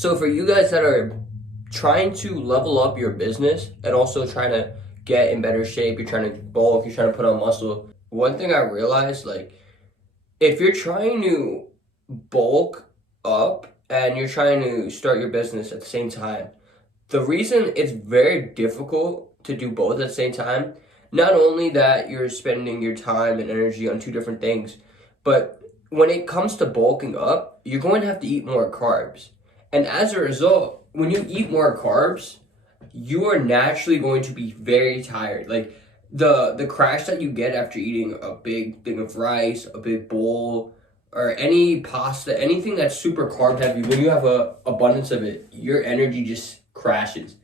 So for you guys that are trying to level up your business and also trying to get in better shape, you're trying to bulk, you're trying to put on muscle. One thing I realized, like, if you're trying to bulk up and you're trying to start your business at the same time, the reason it's very difficult to do both at the same time, not only that you're spending your time and energy on two different things, but when it comes to bulking up, you're going to have to eat more carbs. And as a result, when you eat more carbs, you are naturally going to be very tired. Like the crash that you get after eating a big thing of rice, a big bowl, or any pasta, anything that's super carb heavy, when you have a abundance of it, your energy just crashes.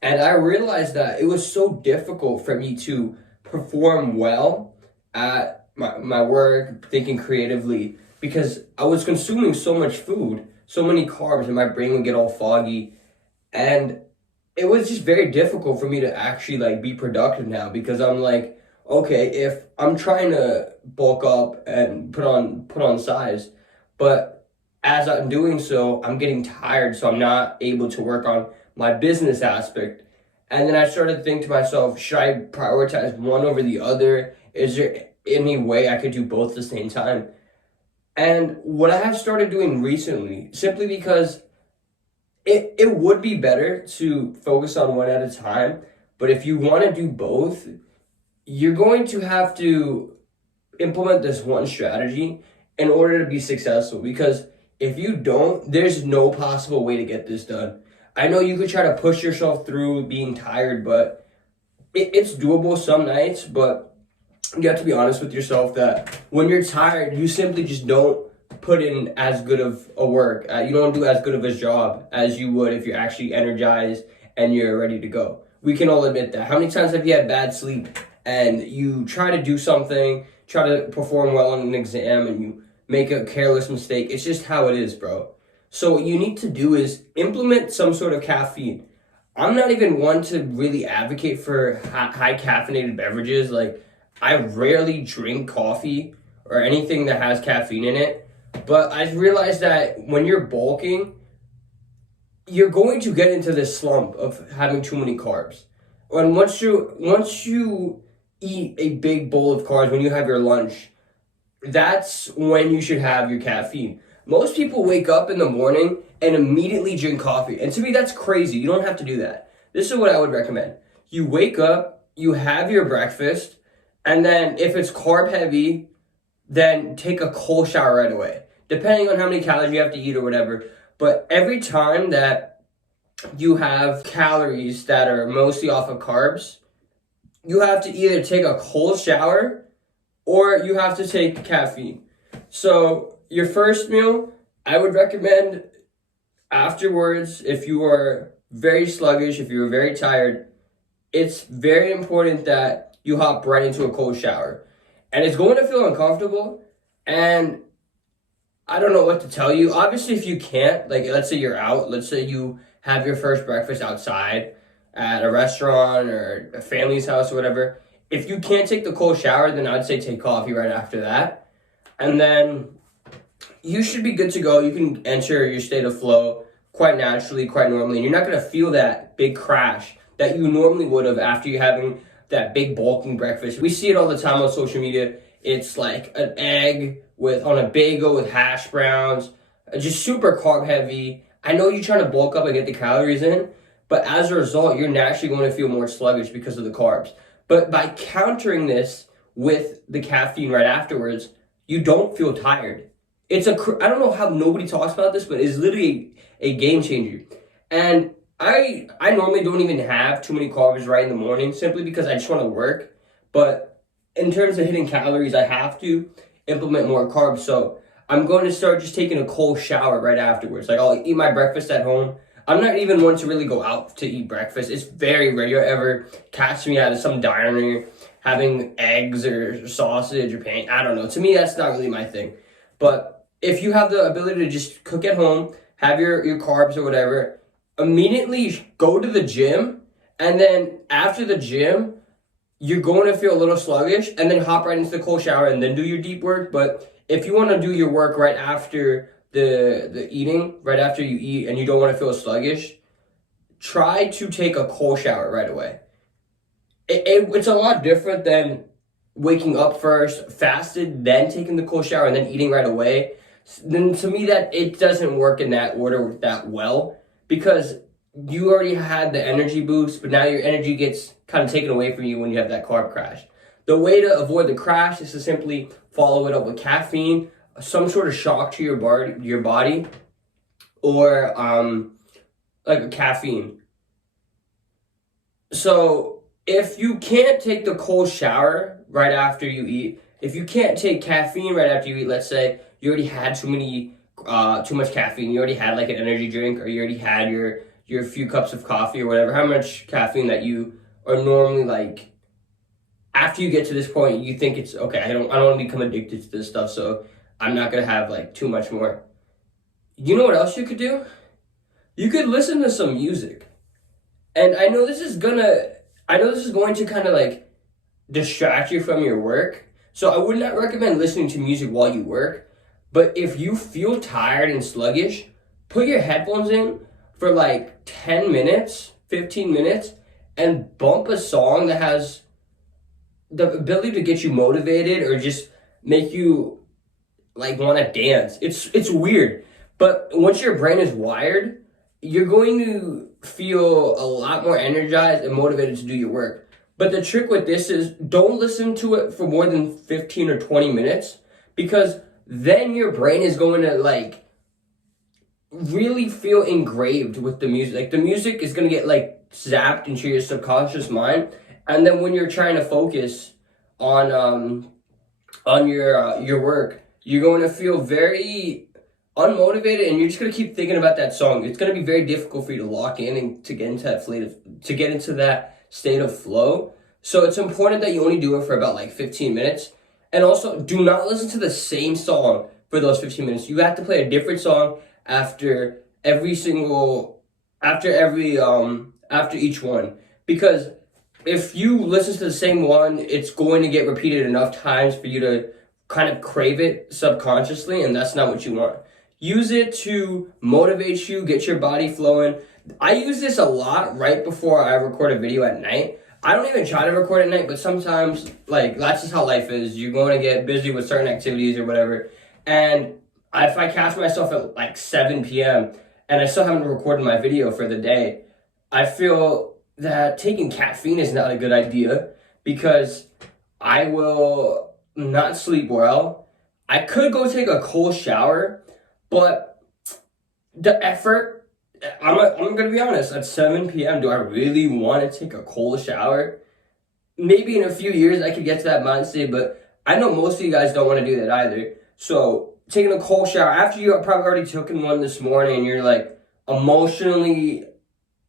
And I realized that it was so difficult for me to perform well at my work, thinking creatively, because I was consuming so much food, so many carbs, and my brain would get all foggy. And it was just very difficult for me to actually like be productive now because I'm like, okay, if I'm trying to bulk up and put on size, but as I'm doing so, I'm getting tired, so I'm not able to work on my business aspect. And then I started to think to myself, should I prioritize one over the other? Is there any way I could do both at the same time? And what I have started doing recently, simply because it would be better to focus on one at a time, but if you want to do both, you're going to have to implement this one strategy in order to be successful, because if you don't, there's no possible way to get this done. I know you could try to push yourself through being tired, but it's doable some nights, but you have to be honest with yourself that when you're tired, you simply just don't put in as good of a work. You don't do as good of a job as you would if you're actually energized and you're ready to go. We can all admit that. How many times have you had bad sleep and you try to do something, try to perform well on an exam, and you make a careless mistake? It's just how it is, bro. So what you need to do is implement some sort of caffeine. I'm not even one to really advocate for high caffeinated beverages. Like, I rarely drink coffee or anything that has caffeine in it. But I realized that when you're bulking, you're going to get into this slump of having too many carbs. And once you eat a big bowl of carbs, when you have your lunch, that's when you should have your caffeine. Most people wake up in the morning and immediately drink coffee. And to me, that's crazy. You don't have to do that. This is what I would recommend. You wake up, you have your breakfast, and then if it's carb heavy, then take a cold shower right away, depending on how many calories you have to eat or whatever. But every time that you have calories that are mostly off of carbs, you have to either take a cold shower or you have to take caffeine. So your first meal, I would recommend afterwards, if you are very sluggish, if you're very tired, it's very important that you hop right into a cold shower. And it's going to feel uncomfortable, and I don't know what to tell you. Obviously, if you can't, like, let's say you're out, let's say you have your first breakfast outside at a restaurant or a family's house or whatever. If you can't take the cold shower, then I'd say take coffee right after that. And then you should be good to go. You can enter your state of flow quite naturally, quite normally, and you're not going to feel that big crash that you normally would have after you having that big bulking breakfast. We see it all the time on social media. It's like an egg on a bagel with hash browns, just super carb heavy. I know you're trying to bulk up and get the calories in, but as a result, you're naturally going to feel more sluggish because of the carbs. But by countering this with the caffeine right afterwards, you don't feel tired. I don't know how nobody talks about this, but it's literally a game changer. And I normally don't even have too many carbs right in the morning, simply because I just want to work. But in terms of hitting calories, I have to implement more carbs. So I'm going to start just taking a cold shower right afterwards. Like, I'll eat my breakfast at home. I'm not even one to really go out to eat breakfast. It's very rare you ever catch me at some diner having eggs or sausage or pain. I don't know. To me, that's not really my thing. But if you have the ability to just cook at home, have your carbs or whatever, immediately go to the gym, and then after the gym, you're going to feel a little sluggish, and then hop right into the cold shower and then do your deep work. But if you want to do your work right after the eating right after you eat and you don't want to feel sluggish, try to take a cold shower right away. It's a lot different than waking up first, fasted, then taking the cold shower, and then eating right away. Then to me, that it doesn't work in that order that well, because you already had the energy boost, but now your energy gets kind of taken away from you when you have that carb crash. The way to avoid the crash is to simply follow it up with caffeine, some sort of shock to your body, or like a caffeine. So if you can't take the cold shower right after you eat, if you can't take caffeine right after you eat, let's say you already had too much caffeine, you already had like an energy drink, or you already had your few cups of coffee or whatever, how much caffeine that you are normally like, after you get to this point, you think it's okay, I don't want to become addicted to this stuff, so I'm not gonna have like too much more. You know what else you could do? You could listen to some music. And I know this is going to kind of like distract you from your work. So I would not recommend listening to music while you work. But if you feel tired and sluggish, put your headphones in for like 10 minutes, 15 minutes, and bump a song that has the ability to get you motivated or just make you like want to dance. It's weird. But once your brain is wired, you're going to feel a lot more energized and motivated to do your work. But the trick with this is don't listen to it for more than 15 or 20 minutes, because then your brain is going to like really feel engraved with the music. Like the music is going to get like zapped into your subconscious mind. And then when you're trying to focus on your work, you're going to feel very unmotivated, and you're just gonna keep thinking about that song. It's gonna be very difficult for you to lock in and to get into that state of flow. So it's important that you only do it for about like 15 minutes. And also, do not listen to the same song for those 15 minutes. You have to play a different song after each one, because if you listen to the same one, it's going to get repeated enough times for you to kind of crave it subconsciously, and that's not what you want. Use it to motivate you, get your body flowing. I use this a lot right before I record a video at night. I don't even try to record at night, but sometimes, like, that's just how life is. You're going to get busy with certain activities or whatever. And if I catch myself at like 7 p.m. and I still haven't recorded my video for the day, I feel that taking caffeine is not a good idea, because I will not sleep well. I could go take a cold shower, but the effort, I'm going to be honest, at 7 p.m., do I really want to take a cold shower? Maybe in a few years I could get to that mindset, but I know most of you guys don't want to do that either. So taking a cold shower, after you probably already taken one this morning and you're like emotionally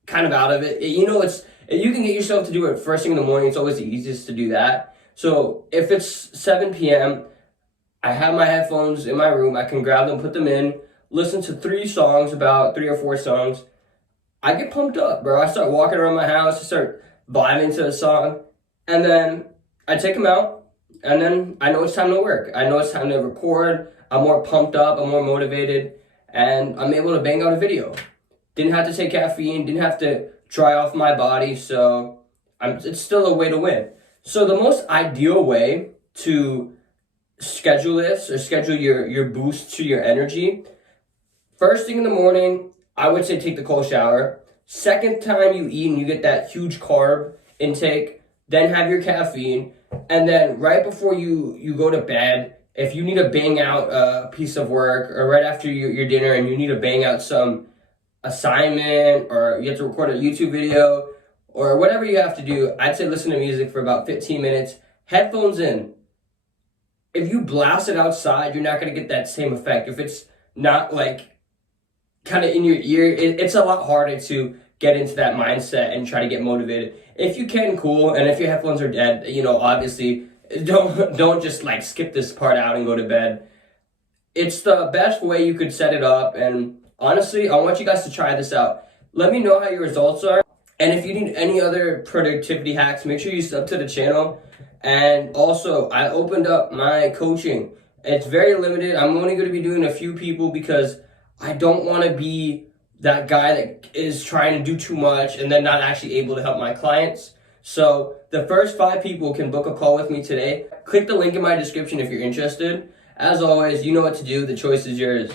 kind of out of it, you know, if you can get yourself to do it first thing in the morning, it's always the easiest to do that. So if it's 7 p.m., I have my headphones in my room, I can grab them, put them in, listen to 3 or 4 songs. I get pumped up, bro. I start walking around my house, I start vibing to a song, and then I take them out, and then I know it's time to work. I know it's time to record. I'm more pumped up, I'm more motivated, and I'm able to bang out a video. Didn't have to take caffeine, didn't have to dry off my body, so it's still a way to win. So the most ideal way to schedule this, or schedule your boost to your energy, first thing in the morning, I would say take the cold shower. Second time you eat and you get that huge carb intake, then have your caffeine. And then right before you go to bed, if you need to bang out a piece of work, or right after your dinner and you need to bang out some assignment, or you have to record a YouTube video, or whatever you have to do, I'd say listen to music for about 15 minutes, headphones in. If you blast it outside, you're not going to get that same effect. If it's not like kind of in your ear, it's a lot harder to get into that mindset and try to get motivated. If you can, cool, and if your headphones are dead, you know, obviously don't just like skip this part out and go to bed. It's the best way you could set it up, and honestly, I want you guys to try this out. Let me know how your results are, and if you need any other productivity hacks, make sure you sub to the channel. And also, I opened up my coaching It's very limited. I'm only going to be doing a few people because I don't want to be that guy that is trying to do too much and then not actually able to help my clients. So the first 5 people can book a call with me today. Click the link in my description if you're interested. As always, you know what to do. The choice is yours.